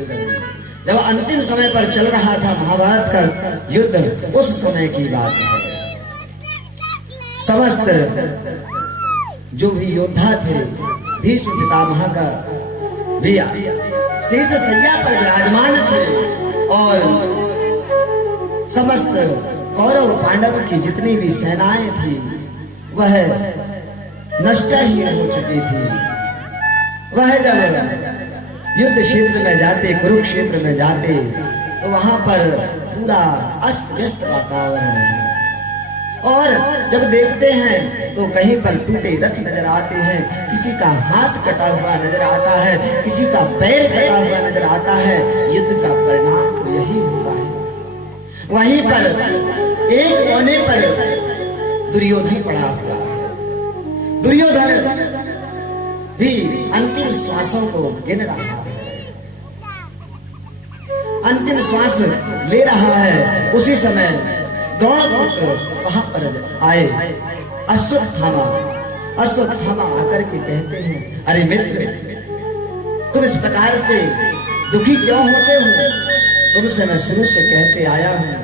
दुर्योधन। जब अंतिम समय पर चल रहा था महाभारत का युद्ध, उस समय की बात है। समस्त जो भी योद्धा थे, भीष्म पितामह का भी शेष शैया पर विराजमान थे और समस्त कौरव पांडव की जितनी भी सेनाएं थी वह नष्ट ही हो चुकी थी। वह जब युद्ध क्षेत्र में जाते, कुरुक्षेत्र में जाते, तो वहां पर पूरा अस्त व्यस्त वातावरण है और जब देखते हैं तो कहीं पर टूटे रथ नजर आते हैं, किसी का हाथ कटा हुआ नजर आता है, किसी का पैर कटा हुआ नजर आता है। युद्ध का परिणाम तो यही होता है। वहीं पर एक कोने पर दुर्योधन पड़ा हुआ है। दुर्योधन भी अंतिम श्वासों को गिन रहा है, अंतिम श्वास ले रहा है। उसी समय द्रोणपुत्र वहां पर आए, अश्वत्थामा। अश्वत्थामा आकर के कहते हैं, अरे मित्र, तुम इस प्रकार से दुखी क्यों होते हो? तुमसे मैं शुरू से कहते आया हूं,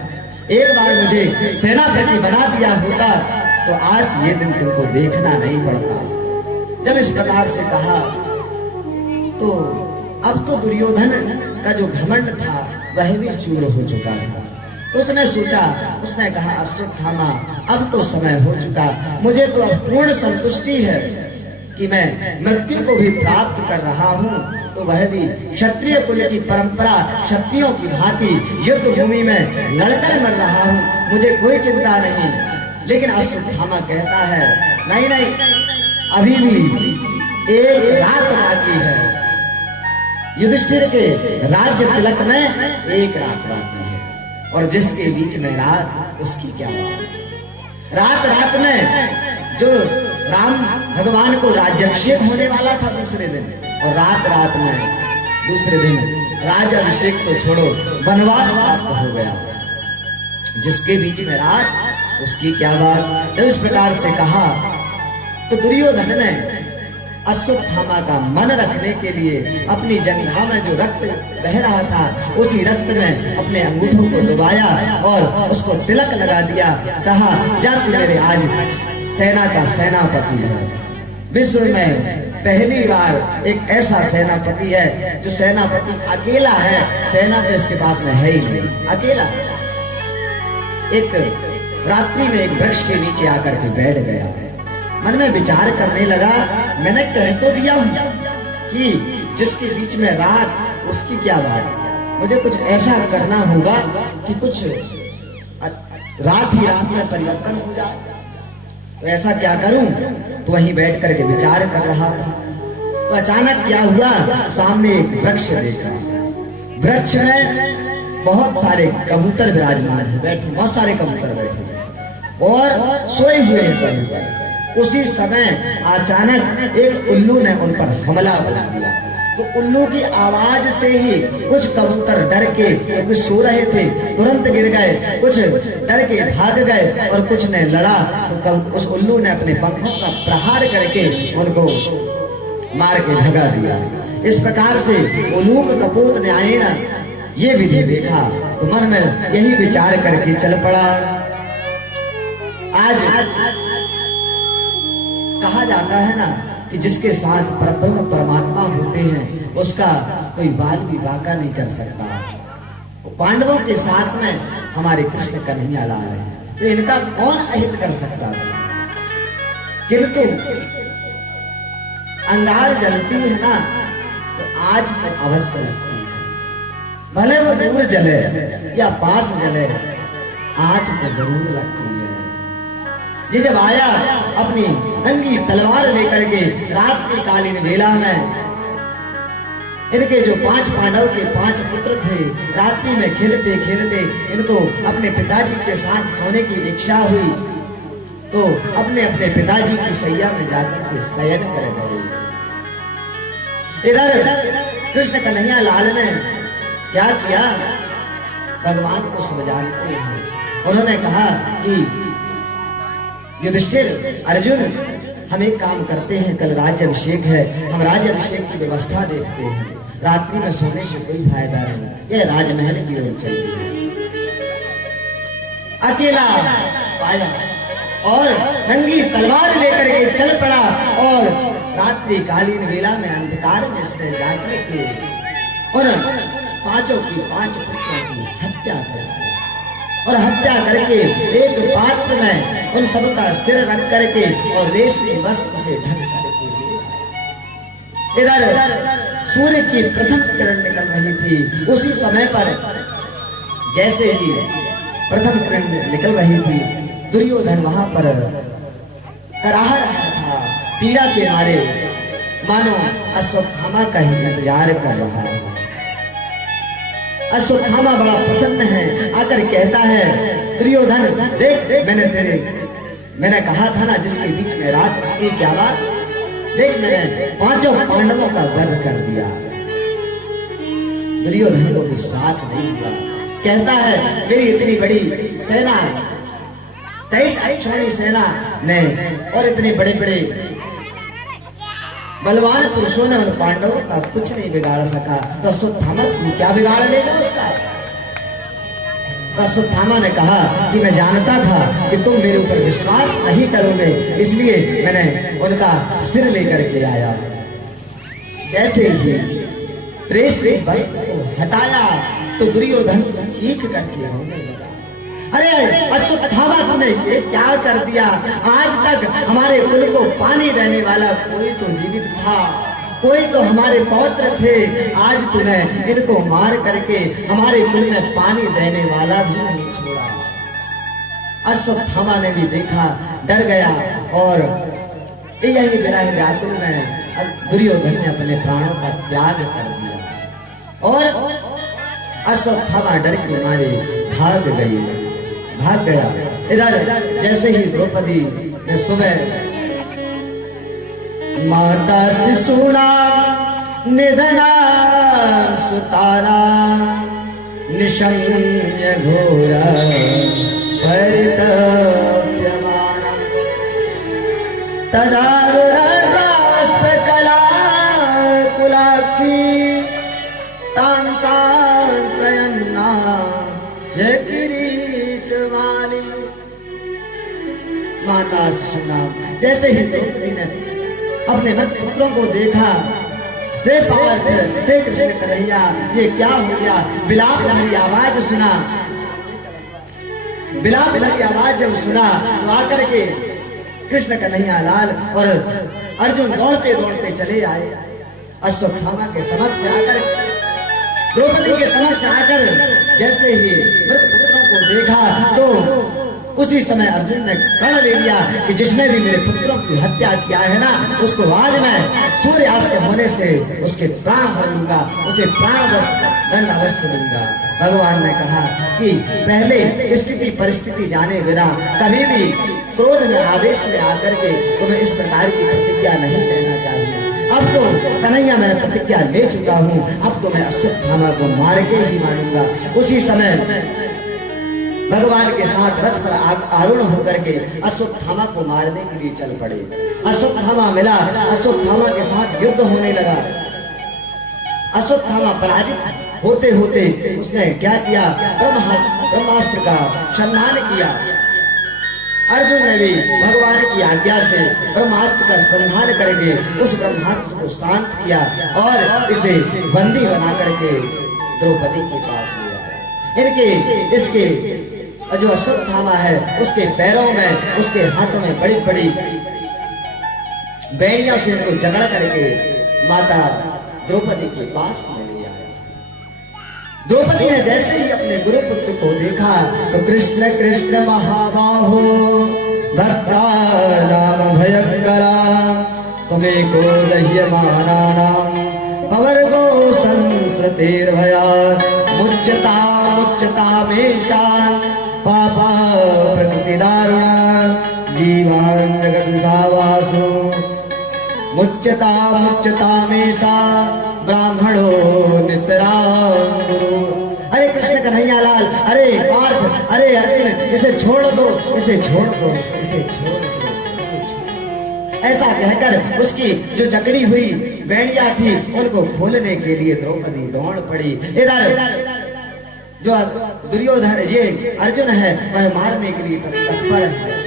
एक बार मुझे सेनापति बना दिया होता तो आज ये दिन तुमको देखना नहीं पड़ता। जब इस प्रकार से कहा तो अब तो दुर्योधन का जो घमंड था वह भी चूर हो चुका था। तो उसने सोचा, उसने कहा, अश्वत्थामा, अब तो समय हो चुका, मुझे तो अब पूर्ण संतुष्टि है कि मैं मृत्यु को भी प्राप्त कर रहा हूँ, तो वह भी क्षत्रिय कुल की परंपरा, क्षत्रियों की भांति युद्ध भूमि में लड़कर मर रहा हूँ, मुझे कोई चिंता नहीं। लेकिन अश्वत्थामा कहता है, नहीं नहीं, अभी भी एक रात बाकी है। युधिष्ठिर के राज्य तिलक में एक रात बाकी है और जिसके बीच में रात, उसकी क्या बात। रात रात में जो राम भगवान को राज्याभिषेक होने वाला था दूसरे दिन, और रात रात में दूसरे दिन राज्याभिषेक तो छोड़ो, वनवास प्राप्त हो गया। जिसके बीच में रात, उसकी क्या बात। जब इस प्रकार से कहा तो दुर्योधन ने अश्वत्थामा का मन रखने के लिए अपनी जंघा में जो रक्त बह रहा था, उसी रक्त में अपने अंगूठों को डुबाया और उसको तिलक लगा दिया। कहा, जा तू मेरे आज सेना का सेनापति है। विश्व में पहली बार एक ऐसा सेनापति है जो सेनापति अकेला है, सेना तो इसके पास में है ही नहीं, अकेला। एक रात्रि में एक वृक्ष के नीचे आकर के बैठ गया, मन में विचार करने लगा, मैंने कह तो दिया हूं कि जिसके बीच में रात, उसकी क्या बात। मुझे कुछ ऐसा करना होगा कि कुछ रात ही रात में परिवर्तन हो जाए। तो ऐसा क्या करूं? तो वहीं बैठ करके विचार कर रहा था तो अचानक क्या हुआ, सामने एक वृक्ष देखा। वृक्ष में बहुत सारे कबूतर विराजमान है, बैठे, बहुत सारे कबूतर बैठे और सोए हुए हैं। उसी समय अचानक एक उल्लू ने उन पर हमला बोला दिया। तो उल्लू की आवाज से ही कुछ कबूतर डर के, कुछ सो रहे थे तुरंत गिर गए, कुछ डर के भाग गए और कुछ ने लड़ा। तो उस उल्लू ने अपने पंखों का प्रहार करके उनको मार के भगा दिया। इस प्रकार से उलूक कपूत न्यायेन ये विधि देखा तो मन में यही विचार करके चल पड़ा। आज कहा जाता है ना कि जिसके साथ परब्रह्म परमात्मा होते हैं उसका कोई बाल भी बाका नहीं कर सकता। पांडवों के साथ में हमारे कृष्ण कन्हैया लाल हैं, तो इनका कौन अहित कर सकता था। किंतु अंगार जलती है ना, तो आज तो अवश्य लगती है, भले वो दूर जले या पास जले, आज तो जरूर लगती है। ये जब आया अपनी नंगी तलवार लेकर के रात की कालीन वेला में, इनके जो 5 पांडव के 5 पुत्र थे, रात्रि में खेलते खेलते इनको अपने पिताजी के साथ सोने की इच्छा हुई तो अपने अपने पिताजी की सैया में जाकर के शयन कर गए। इधर कृष्ण कन्हैया लाल ने क्या किया, भगवान को समझाते हैं। उन्होंने कहा कि युधिष्ठिर, अर्जुन, हम एक काम करते हैं, कल राज्याभिषेक है, हम राज्याभिषेक की व्यवस्था देखते हैं। रात्रि में सोने से कोई फायदा नहीं, ये राजमहल की ओर चल दिया। अकेला पाया और नंगी तलवार लेकर के चल पड़ा और रात्रि कालीन वेला में अंधकार में से जाकर के और पांचों की पांच पुत्रों की हत्या कर दिया और हत्या करके एक पात्र में उन सबका सिर रख करके और रेशमी वस्त्र से ढक करके इधर सूर्य की प्रथम किरण निकल रही थी। उसी समय पर जैसे ही प्रथम किरण निकल रही थी, दुर्योधन वहां पर कराह रहा था, पीड़ा के मारे मानो अश्वत्थामा का ही इंतजार कर रहा है। अश्वत्थामा बड़ा प्रसन्न है, आकर कहता है दुर्योधन देख मैंने कहा था ना जिसके बीच में रात उसकी क्या बात, देख मैंने पांचों पांडवों का वध कर दिया। दुर्योधन को विश्वास नहीं हुआ, कहता है मेरी इतनी बड़ी सेना 23 अक्षौणी सेना ने और इतने बड़े बड़े बलवान पुरुषों ने उन पांडवों का कुछ नहीं बिगाड़ सका, तो अश्वत्थामा क्या बिगाड़ लेगा उसका। तो अश्वत्थामा ने कहा कि मैं जानता था कि तुम मेरे ऊपर विश्वास नहीं करोगे, इसलिए मैंने उनका सिर लेकर के आया। जैसे ही रेशमी वस्त्र को हटाया तो दुर्योधन चीख करके रोने लगा, अरे अश्वत्थामा तूने ये क्या कर दिया, आज तक हमारे कुल को पानी देने वाला कोई तो जीवित था, कोई तो हमारे पौत्र थे, आज तूने इनको मार करके हमारे कुल में पानी देने वाला भी नहीं छोड़ा। अश्वत्थामा ने भी देखा, डर गया और यही विरह व्याकुल में दुर्योधन ने अपने प्राणों का त्याग कर दिया और अश्वत्थामा डर के मारे भाग गया। इधर जैसे ही द्रौपदी ने सुबह माता शिशुना निधना सुतारा निशम्य घोर परितप्यमाना तदा कला कुलाक्षी तां सांत्वयन्ना माता सुना। जैसे ही द्रौपदी ने अपने मत पुत्रों को देखा, हे पार्थ, हे कृष्ण कन्हैया, ये क्या हो गया, विलाप भरी आवाज सुना। विलाप भरी आवाज जब सुना तो आकर के कृष्ण कन्हैया लाल और अर्जुन दौड़ते दौड़ते चले आए। अश्वत्थामा के समक्ष आकर, द्रौपदी के समक्ष आकर जैसे ही मृत पुत्रों को देखा तो उसी समय अर्जुन ने कर्ण ले लिया कि जिसने भी मेरे पुत्रों की हत्या किया है ना, उसको आज मैं सूर्यास्त होने से उसके प्राण हर लूंगा, उसे प्राण दंड अवश्य दूंगा। भगवान ने कहा कि पहले स्थिति परिस्थिति जाने बिना कभी भी क्रोध में आवेश में आकर के तुम्हें इस प्रकार की प्रतिज्ञा नहीं देना चाहिए। अब तो कन्हैया मैं प्रतिज्ञा ले चुका हूँ, अब तो मैं अश्वत्थामा को मार के ही मारूंगा। उसी समय भगवान के साथ रथ पर आरूढ़ होकर के अश्वत्थामा को मारने के लिए चल पड़े। अश्वत्थामा मिला, अश्वत्थामा के साथ युद्ध होने लगा। अश्वत्थामा पराजित होते होते उसने क्या किया, ब्रह्मास्त्र का संधान किया। अर्जुन ने भी भगवान की आज्ञा से ब्रह्मास्त्र का संधान करके उस ब्रह्मास्त्र को शांत किया और इसे बंदी बना करके द्रौपदी के पास लिया। इसके जो अश्वत्थामा है उसके पैरों में, उसके हाथों में बड़ी बड़ी बेड़ियों से इनको जकड़ करके माता द्रौपदी के पास ले लिया। द्रौपदी ने जैसे ही अपने गुरु पुत्र को देखा तो कृष्ण कृष्ण महाबाहो भक्ता नाम भयंकरा तुम्हें को दह्यमाना अवर्गो संस्कृतिर्भया मुच्यता मेषा पापा प्रकृति दारुणा जीवान जगत सावासो मुच्यता मेषा ब्राह्मणो नितरांगुरु। अरे कृष्ण कन्हैया लाल, अरे पार्थ, अरे अर्जुन, इसे छोड़ दो, इसे छोड़ दो, इसे छोड़ दो, ऐसा कहकर उसकी जो जकड़ी हुई बेड़ियां थी उनको खोलने के लिए द्रौपदी दौड़ पड़ी। इधर जो दुर्योधन ये अर्जुन है वह मारने के लिए तत्पर है।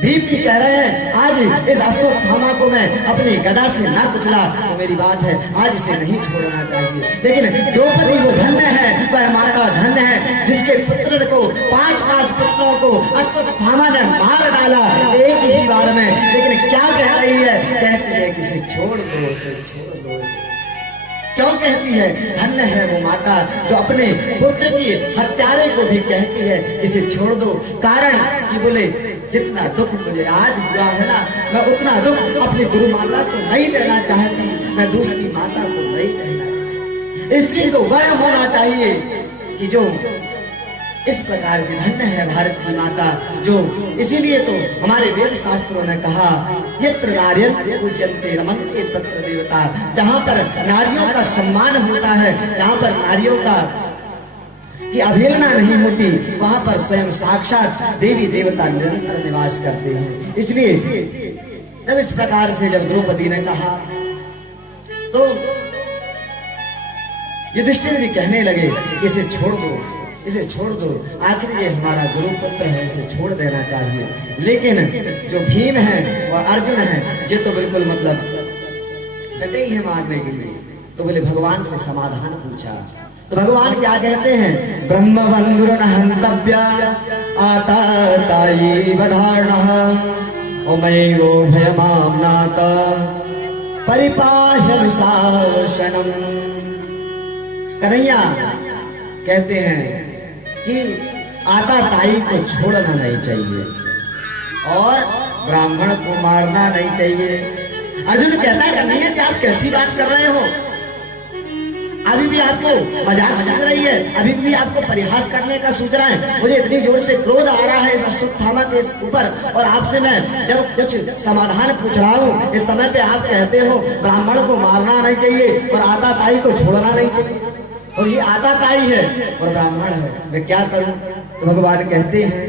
भीम भी कह रहे हैं आज इस अश्वत्थामा को मैं अपनी गदा से ना कुचला तो मेरी बात है आज इसे नहीं छोड़ना चाहिए। लेकिन द्रौपदी वो धन्य है, वह माता धन्य है जिसके पुत्र को 5 पुत्रों को अश्वत्थामा ने मार डाला एक ही बार में। लेकिन क्या कह रही है, कहती है कि इसे छोड़ दो, इसे छोड़ दो। क्यों कहती है? धन्य है वो माता जो अपने पुत्र की हत्यारे को भी कहती है इसे छोड़ दो। कारण कि बोले जितना दुख मुझे आज हुआ है ना, मैं उतना दुख अपनी गुरु माता को नहीं देना चाहती, मैं दूसरी माता को नहीं देना चाहती। इसलिए तो वह होना चाहिए कि जो इस प्रकार की धन्य है भारत की माता जो, इसीलिए तो हमारे वेद शास्त्रों ने कहा यत्र नार्यः पूज्यन्ते रमन्ते तत्र देवता। जहाँ पर नारियों का सम्मान होता है, जहाँ पर नारियों का की अवहेलना नहीं होती, वहां पर स्वयं साक्षात देवी देवता निरंतर निवास करते हैं। इसलिए जब इस प्रकार से जब द्रौपदी ने कहा तो युधिष्ठिर भी कहने लगे इसे छोड़ दो, इसे छोड़ दो, आखिर ये हमारा गुरु पुत्र है, इसे छोड़ देना चाहिए। लेकिन जो भीम है और अर्जुन है ये तो बिल्कुल मतलब डटे ही है मारने के लिए। तो बोले भगवान से समाधान पूछा तो भगवान क्या कहते हैं, ब्रह्म बंधुर हंतव्य आता ताई वधारणः ओमैवो भयमाम्नात परिपाह्यनुशासनम्। कन्हैया कहते हैं कि आता ताई को छोड़ना नहीं चाहिए और ब्राह्मण को मारना नहीं चाहिए। अर्जुन कहता है कन्हैया जी आप कैसी बात कर रहे हो, अभी भी आपको मजाक सूझ रही है, अभी भी आपको परिहास करने का सूझ रहा है। मुझे इतनी जोर से क्रोध आ रहा है इस अश्वत्थामा के ऊपर और आपसे मैं जब कुछ समाधान पूछ रहा हूँ इस समय पे आप कहते हो ब्राह्मण को मारना नहीं चाहिए और आता ताई को छोड़ना नहीं चाहिए, और ये आता ताई है और ब्राह्मण है, मैं क्या करूं? तो भगवान कहते हैं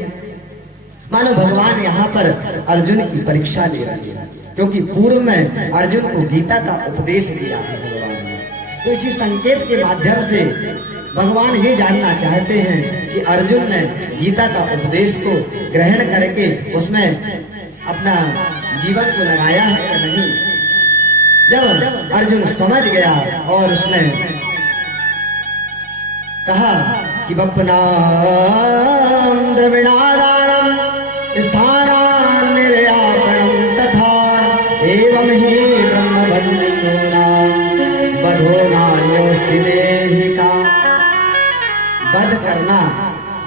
मानो भगवान यहाँ पर अर्जुन की परीक्षा ले रहे हैं, क्योंकि पूर्व में अर्जुन को गीता का उपदेश दिया है भगवान ने। तो इसी संकेत के माध्यम से भगवान ये जानना चाहते हैं कि अर्जुन ने गीता का उपदेश को ग्रहण करके उसमें अपना जीवन को लगाया है या नहीं। जब अर्जुन समझ गया और उसने कहा कि बप्पनां द्रविणादारं स्थानां निर्यापणं तथा एवं ही ब्रह्मबन्धूनां वधो नान्योऽस्ति देहिका। वध करना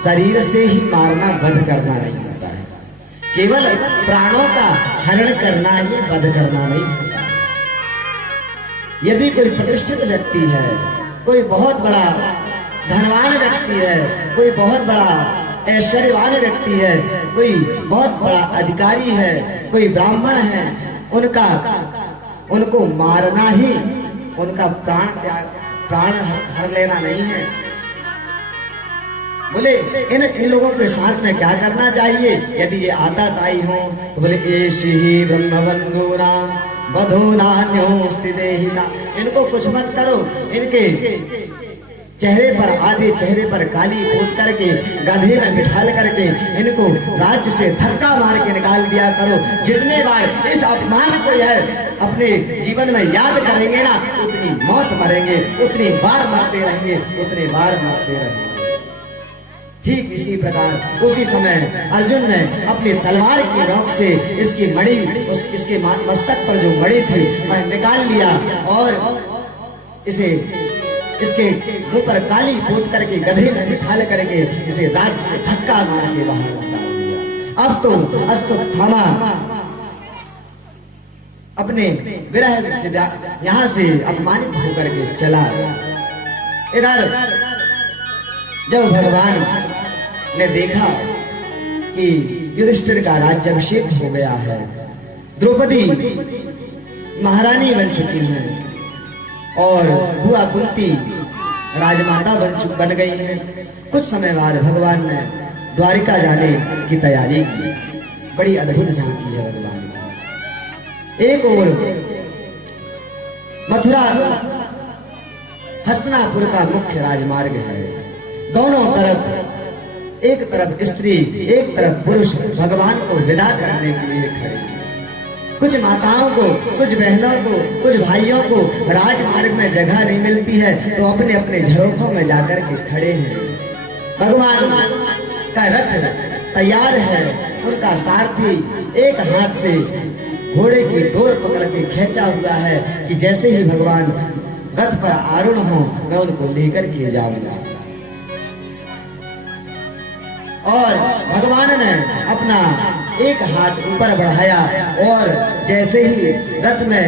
शरीर से ही मारना वध करना नहीं होता है, केवल प्राणों का हरण करना ही वध करना नहीं होता है। यदि कोई प्रतिष्ठित व्यक्ति है, कोई बहुत बड़ा धनवान व्यक्ति है, कोई बहुत बड़ा ऐश्वर्यवान व्यक्ति है, कोई बहुत बड़ा अधिकारी है, कोई ब्राह्मण है, उनको मारना ही उनका प्राण हर लेना नहीं है। बोले इन लोगों के साथ में क्या करना चाहिए? यदि ये आता ताई हो तो बोले एषि ही ब्रह्मबन्धूनां वधो नान्योऽस्ति देहिका। इनको कुछ मत करो, इनके चेहरे पर आधे चेहरे पर काली पोत करके गधे में बिठाल करके इनको राज्य से धक्का मार के निकाल दिया करो। जितने बार इस अपमान को यह अपने जीवन में याद करेंगे ना उतनी मौत मरेंगे, उतनी बार मरते रहेंगे, उतनी बार मरते रहेंगे। ठीक इसी प्रकार उसी समय अर्जुन ने अपनी तलवार की नोक से इसकी मणि इसके मस्तक पर जो मणि थी वह निकाल लिया और इसे इसके मुंह पर काली पोत करके गधे में बिठाल करके इसे राज्य से धक्का मार के बाहर निकाल दिया। अब तो अश्वत्थामा अपने विरह से यहाँ से अपमानित होकर के चला। इधर जब भगवान ने देखा कि युधिष्ठिर का राज्याभिषेक हो गया है, द्रौपदी महारानी बन चुकी है और बुआ कुंती राजमाता बन गई है। कुछ समय बाद भगवान ने द्वारिका जाने की तैयारी की। बड़ी अद्भुत झांकी है भगवान की। एक ओर मथुरा हस्तिनापुर का मुख्य राजमार्ग है। दोनों तरफ, एक तरफ स्त्री, एक तरफ पुरुष भगवान को विदा करने के लिए खड़े हैं। कुछ माताओं को, कुछ बहनों को, कुछ भाइयों को राजमार्ग में जगह नहीं मिलती है तो अपने अपने झरोखों में जाकर के खड़े हैं। भगवान का रथ तैयार है, उनका सारथी एक हाथ से घोड़े की डोर पकड़ के खींचा हुआ है कि जैसे ही भगवान रथ पर आरूढ़ हो मैं उनको लेकर के जाऊंगा। और भगवान ने अपना एक हाथ ऊपर बढ़ाया और जैसे ही रथ में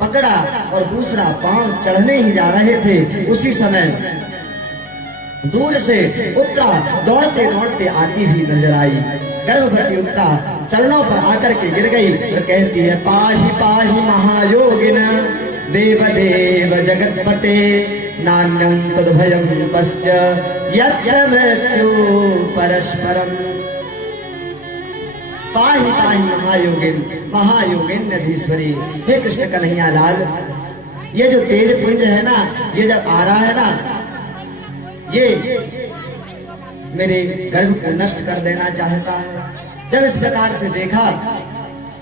पकड़ा और दूसरा पांव चढ़ने ही जा रहे थे, उसी समय दूर से उत्तरा दौड़ते दौड़ते आती हुई नजर आई। गर्भवती उत्तरा चरणों पर आकर के गिर गई और कहती है, पाहि पाहि महायोगिन देव देव जगतपते नान्यं तद्भयं पश्य यत्र मृत्यु परस्परम। पाहि पाहि महायोगिन, महायोगिन नधीश्वरी, हे कृष्ण कन्हैया लाल, ये जो तेज पुंज है ना, ये जब आ रहा है ना, ये मेरे गर्भ को नष्ट कर देना चाहता है। जब इस प्रकार से देखा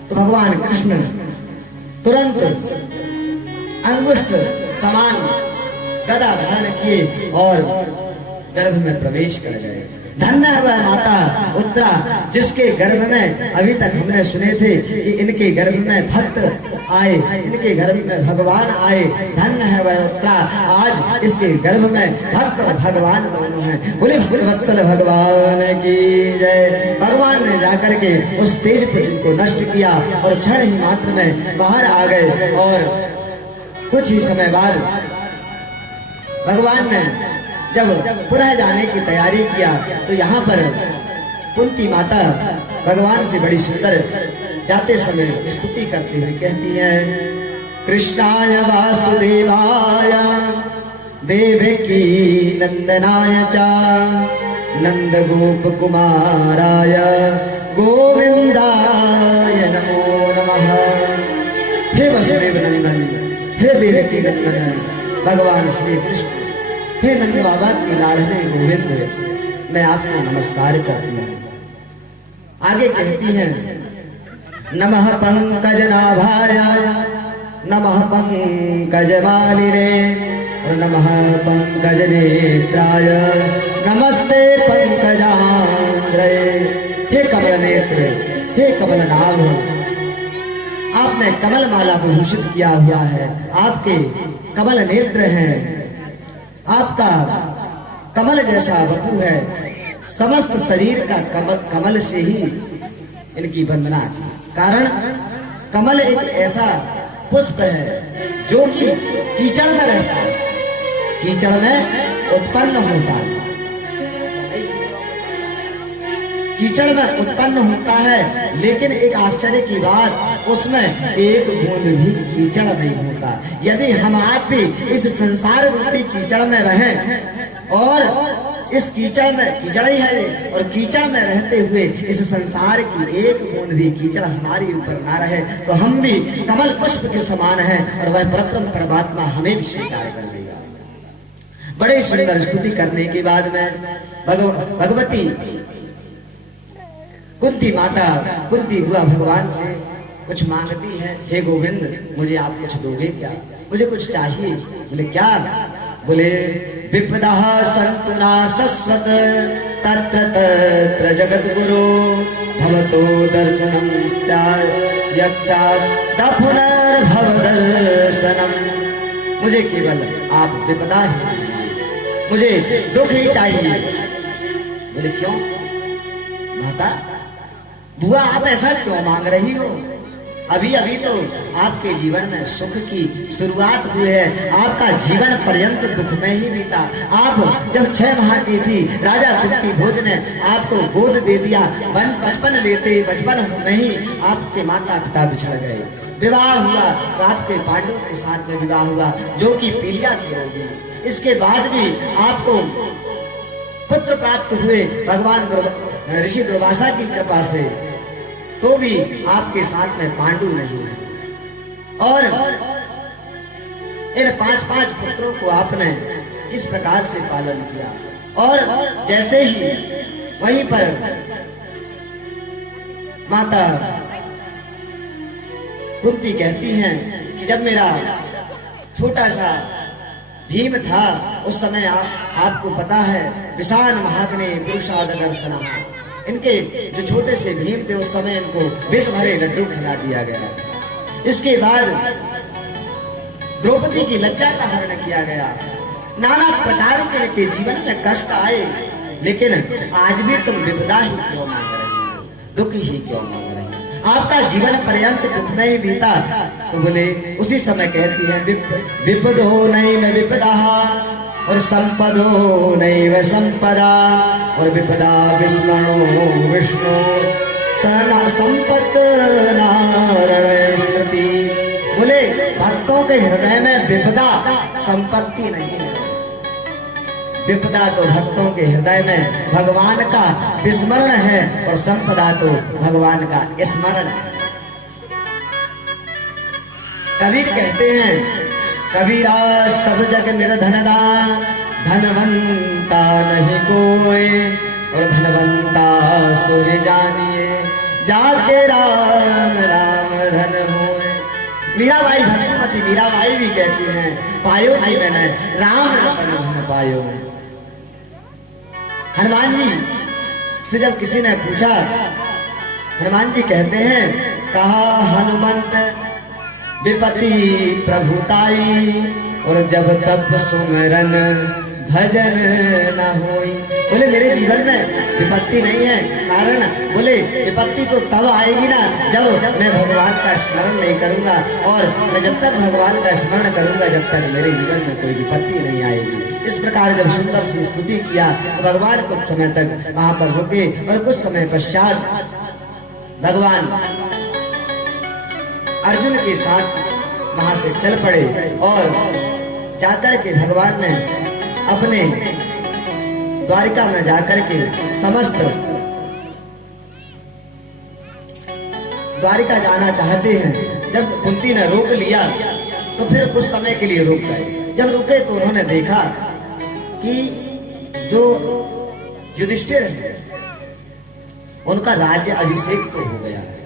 तो भगवान कृष्ण तुरंत अंगुष्ठ समान गदा धारण किए और गर्भ में प्रवेश कर गए। धन्य है वह माता उत्तरा जिसके गर्भ में अभी तक हमने सुने थे कि इनके गर्भ में भक्त आए, इनके गर्भ में भगवान आए। धन्य है वह उत्तरा, आज इसके गर्भ में भक्त और भगवान दोनों हैं। बोले वत्सल भगवान की जय। भगवान ने जाकर के उस तेज पुंज को नष्ट किया और क्षण ही मात्र में बाहर आ गए। और कुछ ही समय बाद भगवान ने जब पुनः जाने की तैयारी किया तो यहाँ पर कुंती माता भगवान से बड़ी सुंदर जाते समय स्तुति करती हुई कहती है, कृष्णाय वासुदेवाय देवकी नंदनाय च नंद गोप कुमाराय गोविंदाय नमो नमः। हे वसुदेव नंदन, हे देवकी नंदन भगवान श्री कृष्ण, हे नंद बाबा की लाडले गोविंद, मैं आपको नमस्कार करती हूँ। आगे कहती हैं, नमः पंकज नाभाय नमः पंकज मालिने और नमः पंकज नेत्राय नमस्ते पंकजांग्रे। हे कमल नेत्र, हे कमल नाभ, आपने कमल माला भूषित किया हुआ है, आपके कमल नेत्र हैं, आपका कमल जैसा वधु है। समस्त शरीर का कमल से ही इनकी वंदना की। कारण कमल एक ऐसा पुष्प है जो कि कीचड़ में रहता है, कीचड़ में उत्पन्न होता है, कीचड़ में उत्पन्न होता है। लेकिन एक आश्चर्य की बात, उसमें एक बूंद भी कीचड़ नहीं होता। यदि हम आप भी इस संसार रूपी कीचड़ में रहें और इस कीचड़ में, कीचड़ ही है, और कीचड़ में रहते हुए इस संसार की एक बूंद भी कीचड़ हमारे ऊपर ना रहे तो हम भी कमल पुष्प के समान हैं और वह परम परमात्मा हमें भी स्वीकार कर देगा। बड़े सुंदर स्तुति करने के बाद में भगवती कुंती माता, कुंती बुआ भगवान से कुछ मांगती है, हे गोविंद मुझे आप कुछ दोगे क्या, मुझे कुछ चाहिए। बोले क्या? बोले विपदा संतुना सस्वत तत्र तत्र जगत गुरु भवतो दर्शनम पुनर्भव दर्शनम। मुझे केवल आप विपदा ही, मुझे दुख ही चाहिए। बोले क्यों माता, बुआ आप ऐसा क्यों मांग रही हो? अभी अभी तो आपके जीवन में सुख की शुरुआत हुई है, आपका जीवन पर्यंत दुख में ही बीता। आप जब 6 माह की थी, राजा कुंती भोज ने आपको गोद दे दिया। बचपन में ही आपके माता पिता बिछड़ गए। विवाह हुआ तो आपके पांडवों के साथ में विवाह हुआ जो कि पीलिया की होगी। इसके बाद भी आपको पुत्र प्राप्त हुए भगवान ऋषि दुर्वासा की कृपा से, तो भी आपके साथ में पांडु नहीं है। और इन 5-5 पुत्रों को आपने किस प्रकार से पालन किया। और जैसे ही वहीं पर माता कुंती कहती हैं कि जब मेरा छोटा सा भीम था उस समय आपको पता है विषाण महाग्नि पुरुषाद दर्शना, इनके जो छोटे से भीम थे उस समय इनको विष भरे लड्डू खिला दिया गया। इसके बाद द्रौपदी की लज्जा का हरण किया गया। नाना प्रकार के इनके जीवन में कष्ट आए, लेकिन आज भी तुम विपदा ही क्यों मांग रहे हो, दुख ही क्यों मांग रहे हो, आपका जीवन पर्यंत दुख में ही बीता। तो बोले उसी समय कहती है विपदो नहीं में विपदा और संपदो नहीं व संपदा और विपदा विस्मरणो विष्णु सना संपत नारायण स्मृति। बोले भक्तों के हृदय में विपदा संपत्ति नहीं है, विपदा तो भक्तों के हृदय में भगवान का विस्मरण है और संपदा तो भगवान का स्मरण है। कबीर कहते हैं कबीरा सब जग निर्धनदा धनवंता नहीं कोई और धनवंता सोए जानिए जाके राम राम धन होए। मीराबाई भक्तिमती मीराबाई भी कहती हैं पायो जी मैंने राम रतन धन पायो। हनुमान जी से जब किसी ने पूछा, हनुमान जी कहते हैं कहा हनुमंत विपत्ति प्रभुताई और जब तप सुमरन भजन न होई। बोले मेरे जीवन में विपत्ति नहीं है, कारण बोले विपत्ति तो तब आएगी ना जब मैं भगवान का स्मरण नहीं करूंगा, और मैं जब तक भगवान का स्मरण करूंगा जब तक मेरे जीवन में कोई विपत्ति नहीं आएगी। इस प्रकार जब सुंदर सी स्तुति किया तो भगवान कुछ समय तक वहां पर रुके और कुछ समय पश्चात भगवान अर्जुन के साथ वहां से चल पड़े और जाकर के भगवान ने अपने द्वारिका में जाकर के समस्त द्वारिका जाना चाहते हैं। जब कुंती ने रोक लिया तो फिर कुछ समय के लिए रुक गए। जब रुके तो उन्होंने देखा कि जो युधिष्ठिर है उनका राज्य अभिषेक तो हो गया है,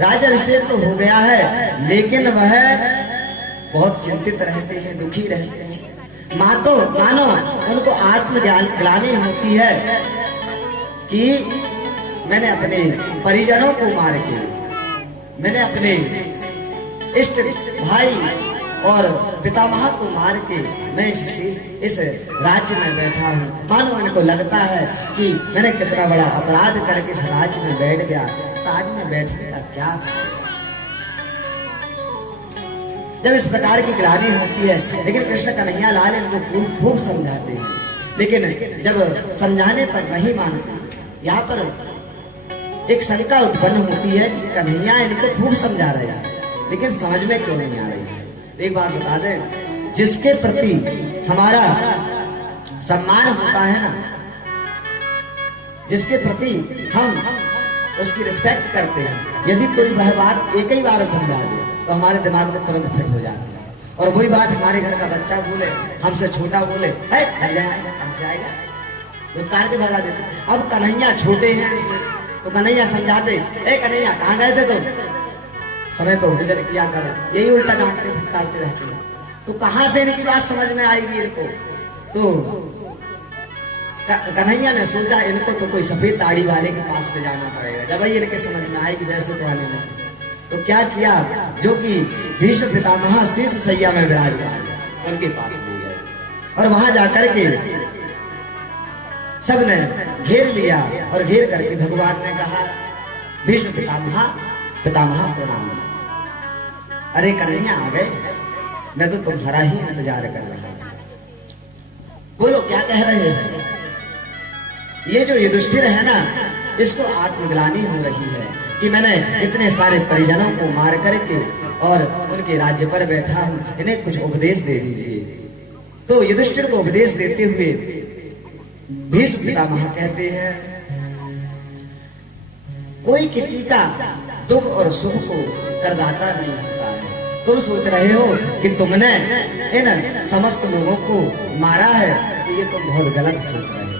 राज्य अभिषेक तो हो गया है, लेकिन वह बहुत चिंतित रहते हैं, दुखी रहते हैं। मानो उनको आत्मग्लानि होती है कि मैंने अपने परिजनों को मार के, मैंने अपने इष्ट भाई और पितामह को मार के मैं इस राज्य में बैठा हूँ। मानो इनको लगता है कि मैंने कितना बड़ा अपराध करके इस राज्य में बैठ गया, राज्य में बैठने का क्या। जब इस प्रकार की ग्लानि होती है, लेकिन कृष्ण कन्हैया लाल इनको खूब समझाते हैं, लेकिन जब समझाने पर नहीं मानते। यहाँ पर एक शंका उत्पन्न होती है कि कन्हैया इनको खूब समझा रहे हैं लेकिन समझ में क्यों नहीं आ रही है। एक बात बता दें, जिसके प्रति हमारा सम्मान होता है ना, जिसके प्रति हम उसकी रिस्पेक्ट करते हैं, यदि कोई वह बात एक ही बार समझा दे तो हमारे दिमाग में तुरंत फिट हो जाती है। और वही बात हमारे घर का बच्चा बोले, हमसे छोटा बोले हमसे आएगा तो कार के भगा देते। अब कन्हैया छोटे हैं हमसे, तो कन्हैया समझाते, कन्हैया कहाँ गए थे तुम, समय पर भोजन किया करो, यही उल्टा डांटते फटकारते रहते हैं। तो कहां से इनकी बात समझ में आएगी इनको। तो कन्हैया ने सोचा इनको तो कोई सफेद दाढ़ी वाले के पास ले जाना पड़ेगा, जब ही इनके समझ में आएगी वैसे तो आने में। तो क्या किया, जो कि भीष्म पितामह शीश सैया में विराजमान उनके पास ले गए और वहां जाकर के सबने घेर लिया और घेर करके भगवान ने कहा भीष्म पितामह प्रणाम। अरे कन्हैया आ गए, मैं तो तुम्हारा ही इंतजार कर रहा था, बोलो क्या कह रहे हो। ये जो युधिष्ठिर है ना, इसको आत्मग्लानि हो रही है कि मैंने इतने सारे परिजनों को मार करके और उनके राज्य पर बैठा हूं, इन्हें कुछ उपदेश दे दीजिए। तो युधिष्ठिर को उपदेश देते हुए भीष्म पितामह कहते हैं, कोई किसी का दुख और सुख को करदाता नहीं होता है, तुम सोच रहे हो कि तुमने इन समस्त लोगों को मारा है, तो ये तुम बहुत गलत सोच रहे हो,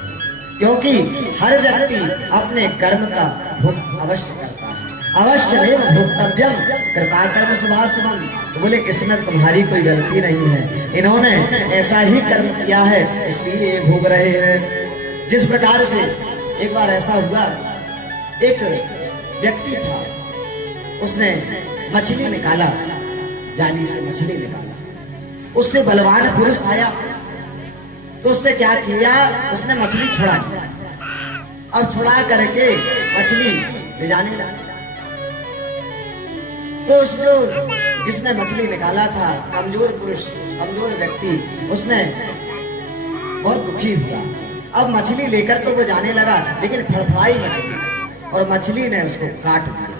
क्योंकि हर व्यक्ति अपने कर्म का भोग अवश्य करता है। अवश्य में भोक्तव्यम कृताकर्म शुभाशुभम। तो बोले इसमें तुम्हारी कोई गलती नहीं है, इन्होंने ऐसा ही कर्म किया है इसलिए ये भोग रहे हैं। जिस प्रकार से एक बार ऐसा हुआ, एक व्यक्ति था, उसने मछली निकाला, जाली से मछली निकाला, उससे बलवान पुरुष आया तो उससे क्या किया, उसने मछली छुड़ा दिया। अब छुड़ा करके मछली ले जाने लगा। तो उस जो जिसने मछली निकाला था, कमजोर पुरुष, कमजोर व्यक्ति, उसने बहुत दुखी हुआ। अब मछली लेकर तो वो जाने लगा, लेकिन फड़फड़ाई मछली, और मछली ने उसको काट दिया।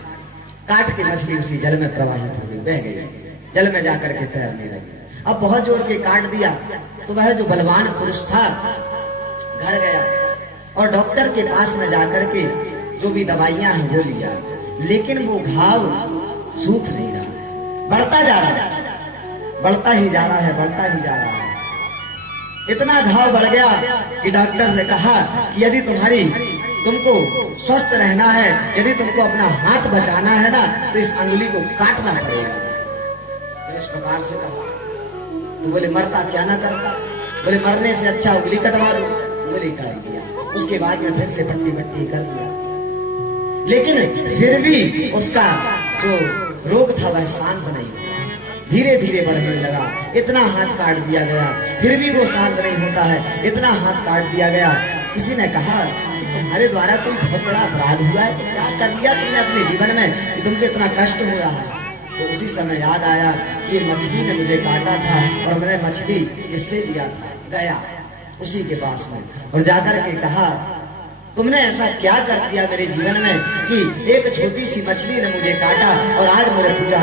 काट के मछली उसी जल में प्रवाहित हो गई, बह गई, जल में जाकर के तैरने लगी। अब बहुत जोर के काट दिया तो वह जो बलवान पुरुष था घर गया और डॉक्टर के पास में जाकर के जो भी दवाइयां हैं वो लिया, लेकिन वो घाव सूख नहीं रहा, बढ़ता जा रहा है, बढ़ता ही जा रहा है, बढ़ता ही जा रहा है। इतना घाव बढ़ गया कि डॉक्टर ने कहा कि यदि तुमको स्वस्थ रहना है, यदि तुमको अपना हाथ बचाना है ना, तो इस अंगुली को काटना पड़ेगा। तो इस प्रकार से कहा। तो बोले मरता क्या ना करता, बोले मरने से अच्छा उंगली कटवा दो। उंगली काट दिया, उसके बाद में फिर से पट्टी पट्टी कर दिया, लेकिन फिर भी उसका जो रोग था वह शांत नहीं हुआ, धीरे धीरे बढ़ने लगा। इतना हाथ काट दिया गया फिर भी वो शांत नहीं होता है, इतना हाथ काट दिया गया। किसी ने कहा कि तुम्हारे द्वारा कोई बहुत बड़ा अपराध हुआ है, तो क्या कर लिया तुमने अपने जीवन में कि तुमको इतना कष्ट हो रहा है। तो उसी समय याद आया कि मछली ने मुझे काटा था और मैंने मछली इससे लिया था। गया उसी के पास में और जाकर के कहा तुमने ऐसा क्या कर दिया मेरे जीवन में कि एक छोटी सी मछली ने मुझे काटा और आज मेरा पूरा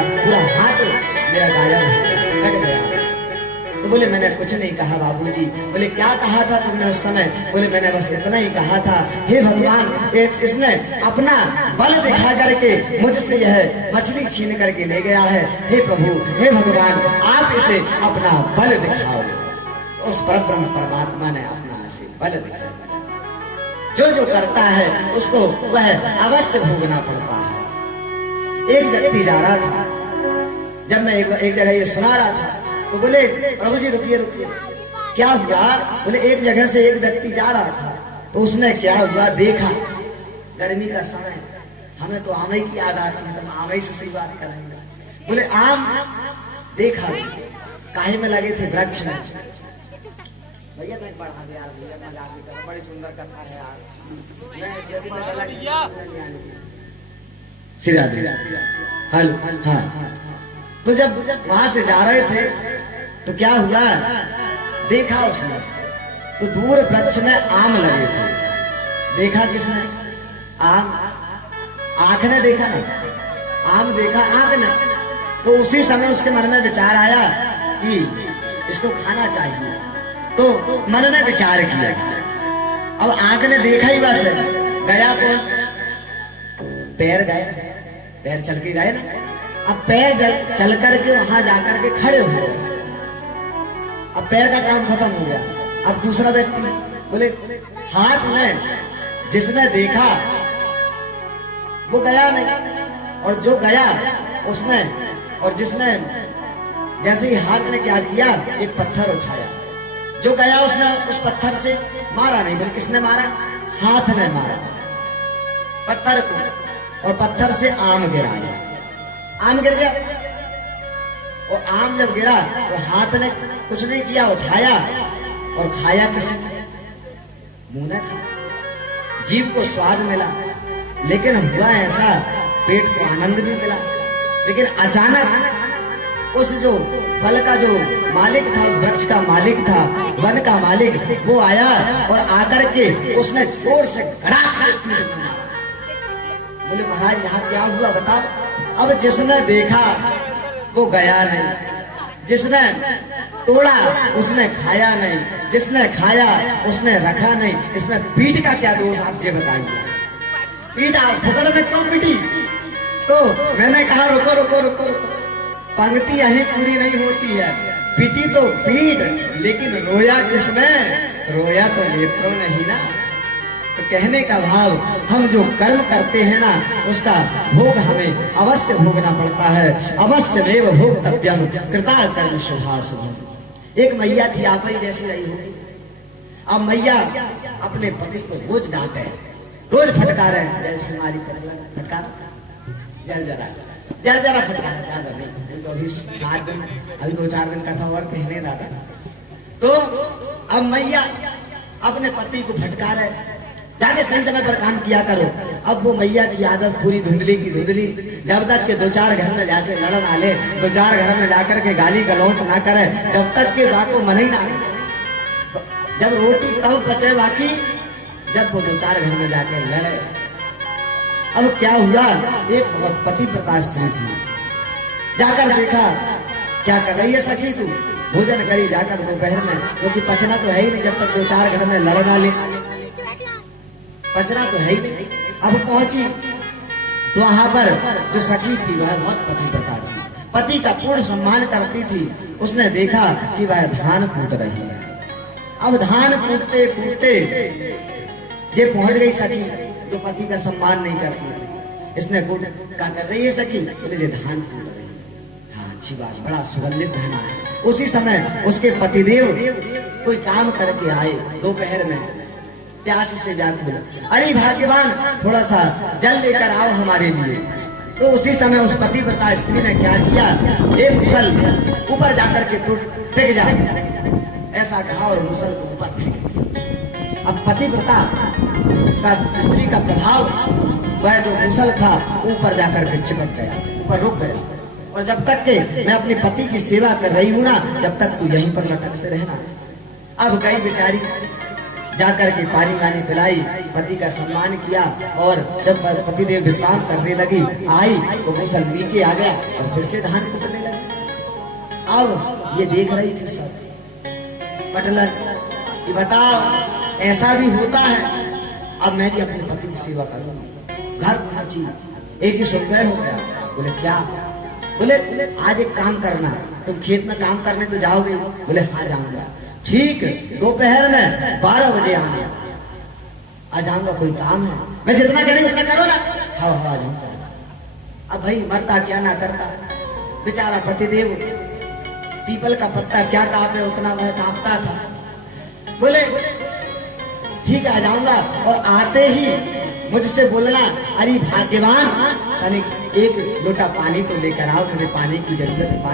हाथ मेरा गायब कट गया। तो बोले मैंने कुछ नहीं कहा बाबूजी। बोले क्या कहा था तुमने उस समय? बोले मैंने बस इतना ही कहा था, हे भगवान इसने अपना बल दिखा करके मुझसे यह मछली छीन करके ले गया है। हे प्रभु, हे भगवान, आप इसे अपना बल दिखाओ। उस परब्रह्म परमात्मा ने अपना इसे बल दिखाया। जो जो करता है उसको वह अवश्य भोगना पड़ता है। एक व्यक्ति जा रहा था, जब मैं एक जगह ये सुना रहा था तो बोले प्रभु जी रुकिए रुकिए, क्या हुआ? बोले एक जगह से एक व्यक्ति जा रहा था तो उसने क्या हुआ देखा, गर्मी का समय, हमें तो आमई की याद आती है, तो हम आमई से सही बात करेंगे। बोले आम देखा, काहे में लगे थे? वृक्ष में। भैया मैं पढ़ा दे यार, भैया मजाक नहीं कर, बड़ी सुंदर कथा है यार। श्री हेलो हाँ। तो जब वहां से जा रहे थे तो क्या हुआ, देखा उसने तो दूर वृक्ष में आम लगे थे। देखा किसने? आम। आंख ने देखा ना, आम देखा आंख ने। तो उसी समय उसके मन में विचार आया कि इसको खाना चाहिए। तो मन ने विचार किया। अब आंख ने देखा ही बस, गया कौन? पैर गए, पैर चल के गए ना। अब पैर चल करके वहां जाकर के खड़े हो गए। अब पैर का काम खत्म हो गया। अब दूसरा व्यक्ति बोले हाथ में जिसने देखा वो गया नहीं, और जो गया उसने, और जिसने जैसे ही हाथ ने क्या किया, एक पत्थर उठाया। जो गया उसने उस पत्थर से मारा नहीं, बल्कि किसने मारा? हाथ ने मारा पत्थर को, और पत्थर से आम गिराया। आम गिर गया, और आम जब गिरा तो हाथ ने कुछ नहीं किया, उठाया और खाया। किसने? मुंह ने खाया। जीभ को स्वाद मिला, लेकिन हुआ ऐसा, पेट को आनंद भी मिला। लेकिन अचानक उस जो फल का जो मालिक था, उस वृक्ष का मालिक था, वन का मालिक, वो आया और आकर के उसने जोर से धड़ाक से तीर मारा। बोले महाराज यहाँ क्या हुआ बताओ? अब जिसने देखा वो गया नहीं, जिसने तोड़ा उसने खाया नहीं, जिसने खाया उसने रखा नहीं। इसमें पीठ का क्या दोष आप ये बताइए? पीठ आप फुकड़ में क्यों पीटी? तो मैंने कहा रुको रुको रुको रुको, पंक्ति यही पूरी नहीं होती है। पीटी तो पीट, लेकिन रोया किसमें? रोया तो नेत्रों नहीं ना। तो कहने का भाव, हम जो कर्म करते हैं ना, उसका भोग हमें अवश्य भोगना पड़ता है। अवश्य मेव भोक्तव्यम कृता कर्म शुभाशुभ। एक मैया थी, आप ही जैसी रही होगी। अब मैया अपने पति को रोज डांटे, रोज फटकारे, जैसे हमारी फटकार जल जरा फटकार, ज्यादा नहीं तो अभी 4 दिन, अभी 2-4 दिन का था और कहने लगा। तो अब मैया अपने पति को फटकारे, जाके सही समय पर काम किया करो। अब वो मैया की आदत पूरी धुंधली की धुंधली, जब तक के 2-4 घर में जाके लड़ ना ले, 2-4 घर में जाकर के गाली गलौच ना करे, जब तक के बात को मन ही ना ले। जब रोटी तब बचे बाकी, जब वो 2-4 घर में जाके लड़े। अब क्या हुआ, एक बहुत पतिव्रता स्त्री थी, जाकर देखा क्या कर रही है सखी तू? भोजन करी जाकर दोपहर में, क्योंकि पचना तो है ही नहीं जब तक 2-4 घर में लड़ ना ले, पचना तो है ही नहीं। अब पहुंची तो वहां पर जो सखी थी वह बहुत पतिव्रता थी, पति का पूर्ण सम्मान करती थी। उसने देखा कि वह धान कूट रही है। अब धान कूटते कूटते ये पहुंच गई सखी जो पति का सम्मान नहीं करती थी। इसने क्या कर रही है सखी? बोले ये धान कूट रही है। हाँ अच्छी बात, बड़ा सुगंधित धान है। उसी समय उसके पतिदेव कोई काम करके आए दोपहर में, प्यास से व्याकुल, अरे भाग्यवान थोड़ा सा जल लेकर आओ हमारे लिए। तो उसी समय उस पतिव्रता स्त्री ने क्या किया, एक मुसल ऊपर जाकर के टिक जा, ऐसा कहा और मुसल को ऊपर फेंक दिया। अब पतिव्रता का स्त्री का प्रभाव, वह जो मुसल था ऊपर जाकर के चिपक गया, ऊपर रुक गया। और जब तक के मैं अपने पति की सेवा कर रही हूँ ना, जब तक तू यहीं पर लटकते रहना। अब गई बेचारी, जाकर के पानी वानी पिलाई, पति का सम्मान किया। और जब पतिदेव विश्राम करने लगी, आई तो मुसल नीचे आ गया और फिर से धान कूटने लगी। अब ये देख रही थी सब पटलन कि बताओ ऐसा भी होता है। अब मैं भी अपने पति की सेवा करूंगा, घर पहुंची, एक ही सुनवाई हो गया। बोले क्या? बोले आज एक काम करना, तुम खेत में काम करने तो जाओगे? बोले हाँ जाऊंगा। ठीक, दोपहर में 12 बजे आना, आ जाऊंगा, कोई काम है। मैं जितना करें उतना करो ना। हाँ हाँ आ जाऊंगा। अब भाई मरता क्या ना करता, बेचारा पतिदेव पीपल का पत्ता क्या कांपे उतना वह कांपता था। बोले ठीक है आ जाऊंगा। और आते ही मुझसे बोलना, अरे भाग्यवान तनिक एक लोटा पानी तो लेकर आओ, मुझे पानी की जरूरत है। पानी